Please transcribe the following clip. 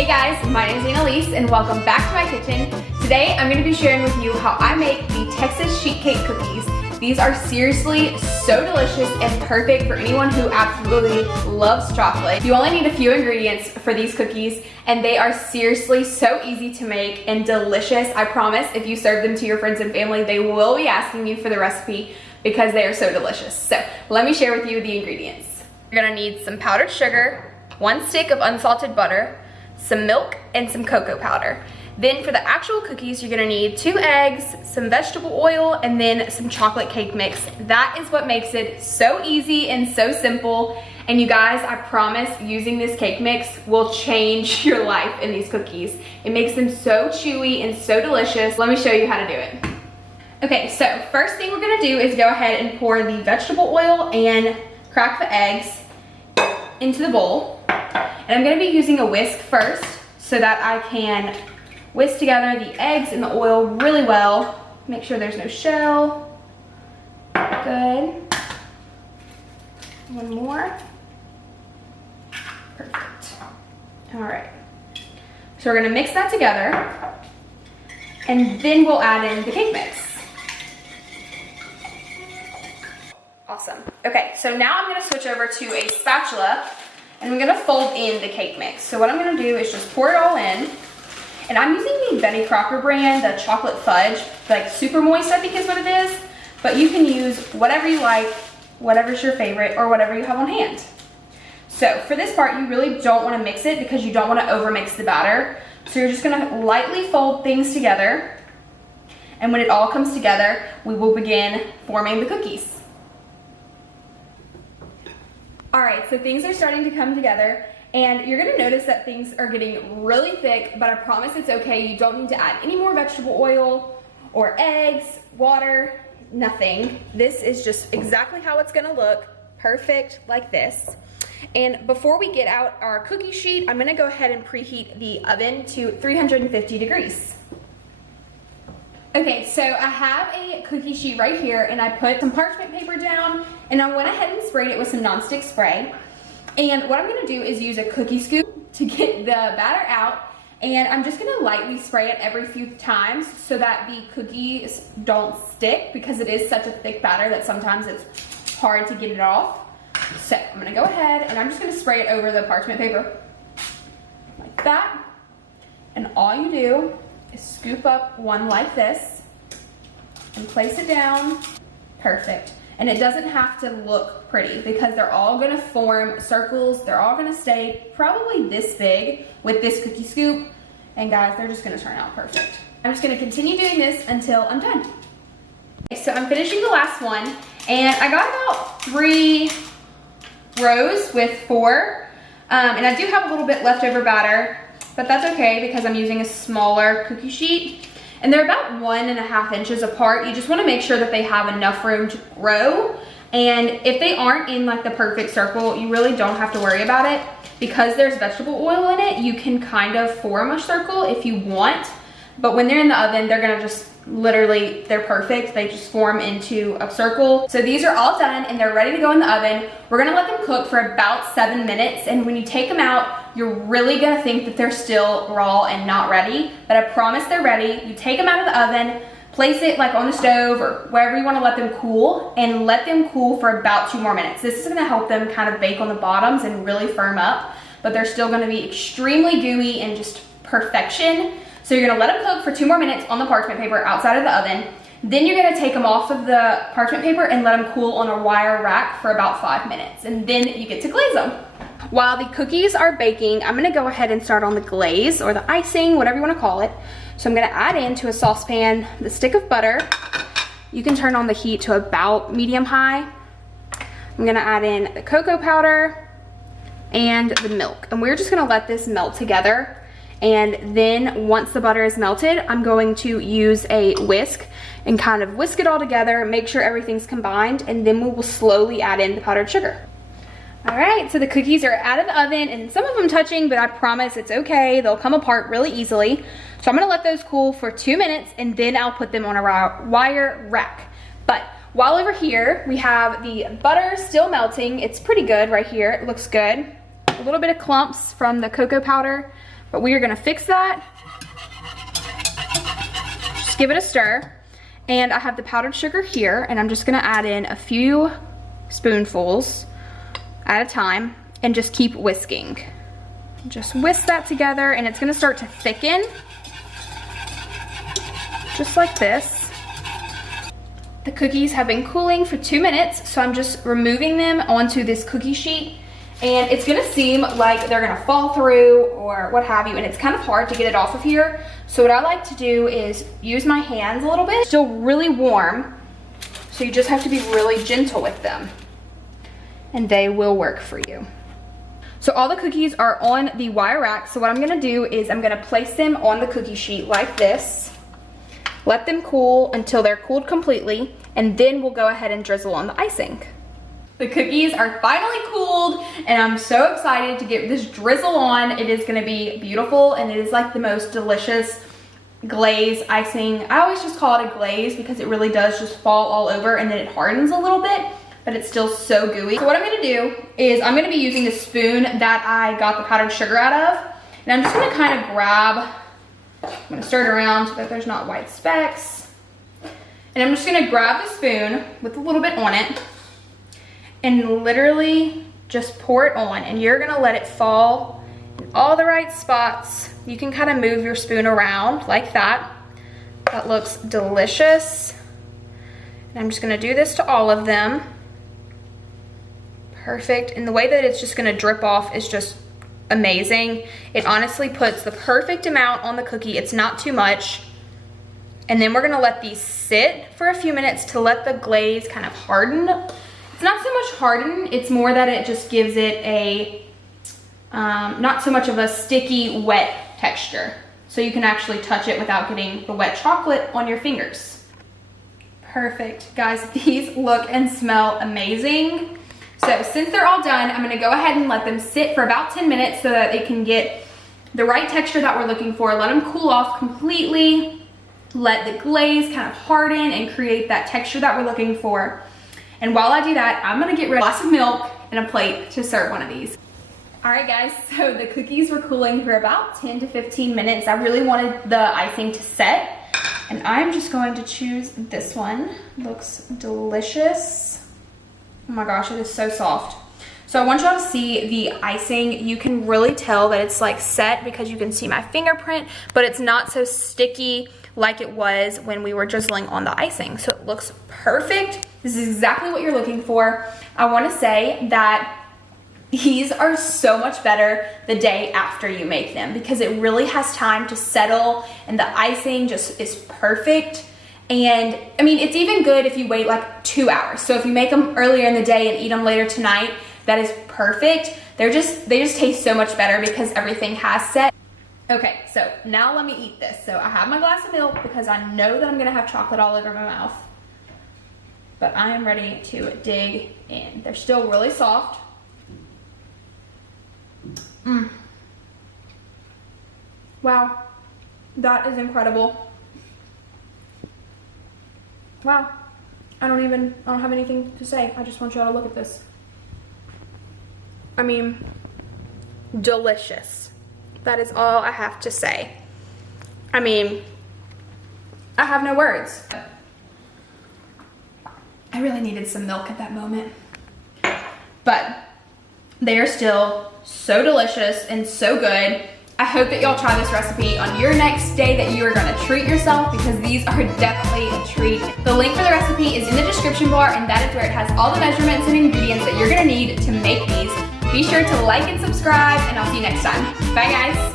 Hey guys, my name is Annalise and welcome back to my kitchen. Today I'm going to be sharing with you how I make the Texas sheet cake cookies. These are seriously so delicious and perfect for anyone who absolutely loves chocolate. You only need a few ingredients for these cookies and they are seriously so easy to make and delicious. I promise if you serve them to your friends and family, they will be asking you for the recipe because they are so delicious. So let me share with you the ingredients. You're gonna need some powdered sugar, 1 stick of unsalted butter, some milk, and some cocoa powder. Then for the actual cookies, you're gonna need 2 eggs, some vegetable oil, and then some chocolate cake mix. That is what makes it so easy and so simple. And you guys, I promise using this cake mix will change your life in these cookies. It makes them so chewy and so delicious. Let me show you how to do it. Okay, so first thing we're gonna do is go ahead and pour the vegetable oil and crack the eggs into the bowl. And I'm gonna be using a whisk first so that I can whisk together the eggs and the oil really well. Make sure there's no shell. Good. One more. Perfect. All right. So we're gonna mix that together and then we'll add in the cake mix. Awesome. Okay, so now I'm gonna switch over to a spatula and I'm gonna fold in the cake mix. So what I'm gonna do is just pour it all in. And I'm using the Betty Crocker brand, the chocolate fudge, like super moist I think is what it is. But you can use whatever you like, whatever's your favorite, or whatever you have on hand. So for this part, you really don't wanna mix it because you don't wanna overmix the batter. So you're just gonna lightly fold things together. And when it all comes together, we will begin forming the cookies. All right, so things are starting to come together. And you're gonna notice that things are getting really thick, but I promise it's okay. You don't need to add any more vegetable oil or eggs, water, nothing. This is just exactly how it's gonna look, perfect like this. And before we get out our cookie sheet, I'm gonna go ahead and preheat the oven to 350 degrees. Okay, so I have a cookie sheet right here and I put some parchment paper down and I went ahead and sprayed it with some nonstick spray. And what I'm gonna do is use a cookie scoop to get the batter out, and I'm just gonna lightly spray it every few times so that the cookies don't stick because it is such a thick batter that sometimes it's hard to get it off. So I'm gonna go ahead and I'm just gonna spray it over the parchment paper like that. And all you do is scoop up one like this and place it down. Perfect. And it doesn't have to look pretty because they're all gonna form circles. They're all gonna stay probably this big with this cookie scoop. And guys, they're just gonna turn out perfect. I'm just gonna continue doing this until I'm done. Okay, so I'm finishing the last one and I got about 3 rows with 4. And I do have a little bit leftover batter, but that's okay because I'm using a smaller cookie sheet. And they're about 1.5 inches apart. You just wanna make sure that they have enough room to grow. And if they aren't in like the perfect circle, you really don't have to worry about it. Because there's vegetable oil in it, you can kind of form a circle if you want. But when they're in the oven, they're gonna just literally, they're perfect. They just form into a circle. So these are all done and they're ready to go in the oven. We're gonna let them cook for about 7 minutes. And when you take them out, you're really gonna think that they're still raw and not ready, but I promise they're ready. You take them out of the oven, place it like on the stove or wherever you wanna let them cool, and let them cool for about 2 more minutes. This is gonna help them kind of bake on the bottoms and really firm up, but they're still gonna be extremely gooey and just perfection. So you're gonna let them cook for 2 more minutes on the parchment paper outside of the oven. Then you're gonna take them off of the parchment paper and let them cool on a wire rack for about 5 minutes, and then you get to glaze them. While the cookies are baking, I'm gonna go ahead and start on the glaze or the icing, whatever you wanna call it. So I'm gonna add into a saucepan the stick of butter. You can turn on the heat to about medium-high. I'm gonna add in the cocoa powder and the milk. And we're just gonna let this melt together. And then once the butter is melted, I'm going to use a whisk and kind of whisk it all together, make sure everything's combined, and then we will slowly add in the powdered sugar. All right, so the cookies are out of the oven and some of them touching, but I promise it's okay. They'll come apart really easily. So I'm gonna let those cool for 2 minutes and then I'll put them on a wire rack. But while over here, we have the butter still melting. It's pretty good right here, it looks good. A little bit of clumps from the cocoa powder, But we are gonna fix that. Just give it a stir. And I have the powdered sugar here, and I'm just gonna add in a few spoonfuls at a time and just keep whisking. Just whisk that together, and it's gonna start to thicken, just like this. The cookies have been cooling for 2 minutes, so I'm just removing them onto this cookie sheet. And it's gonna seem like they're gonna fall through or what have you, and it's kind of hard to get it off of here. So what I like to do is use my hands a little bit. Still really warm, so you just have to be really gentle with them, and they will work for you. So all the cookies are on the wire rack, so what I'm gonna do is I'm gonna place them on the cookie sheet like this, let them cool until they're cooled completely, and then we'll go ahead and drizzle on the icing. The cookies are finally cooled, and I'm so excited to get this drizzle on. It is gonna be beautiful, and it is like the most delicious glaze icing. I always just call it a glaze because it really does just fall all over, and then it hardens a little bit, but it's still so gooey. So what I'm gonna do is I'm gonna be using the spoon that I got the powdered sugar out of, and I'm just gonna kind of grab, I'm gonna stir it around so that there's not white specks, and I'm just gonna grab the spoon with a little bit on it, and literally just pour it on, and you're gonna let it fall in all the right spots. You can kind of move your spoon around like that. That looks delicious. And I'm just gonna do this to all of them. Perfect, and the way that it's just gonna drip off is just amazing. It honestly puts the perfect amount on the cookie. It's not too much. And then we're gonna let these sit for a few minutes to let the glaze kind of harden. It's not so much harden, it's more that it just gives it a, not so much of a sticky, wet texture. So you can actually touch it without getting the wet chocolate on your fingers. Perfect, guys, these look and smell amazing. So since they're all done, I'm gonna go ahead and let them sit for about 10 minutes so that they can get the right texture that we're looking for. Let them cool off completely. Let the glaze kind of harden and create that texture that we're looking for. And while I do that, I'm gonna get rid of a glass of milk and a plate to serve one of these. All right, guys, so the cookies were cooling for about 10 to 15 minutes. I really wanted the icing to set, and I'm just going to choose this one. Looks delicious. Oh my gosh, it is so soft. So I want y'all to see the icing. You can really tell that it's like set because you can see my fingerprint, but it's not so sticky like it was when we were drizzling on the icing. So it looks perfect. This is exactly what you're looking for. I want to say that these are so much better the day after you make them because it really has time to settle, and the icing just is perfect. And I mean, it's even good if you wait like 2 hours. So if you make them earlier in the day and eat them later tonight, that is perfect. They just taste so much better because everything has set. Okay, so now let me eat this. So I have my glass of milk because I know that I'm gonna have chocolate all over my mouth. But I am ready to dig in. They're still really soft. Wow, that is incredible. Wow, I don't have anything to say. I just want y'all to look at this. I mean, delicious. That is all I have to say. I mean, I have no words. I really needed some milk at that moment. But they are still so delicious and so good. I hope that y'all try this recipe on your next day that you are gonna treat yourself, because these are definitely a treat. The link for the recipe is in the description bar, and that is where it has all the measurements and ingredients that you're gonna need to make these. Be sure to like and subscribe, and I'll see you next time. Bye, guys.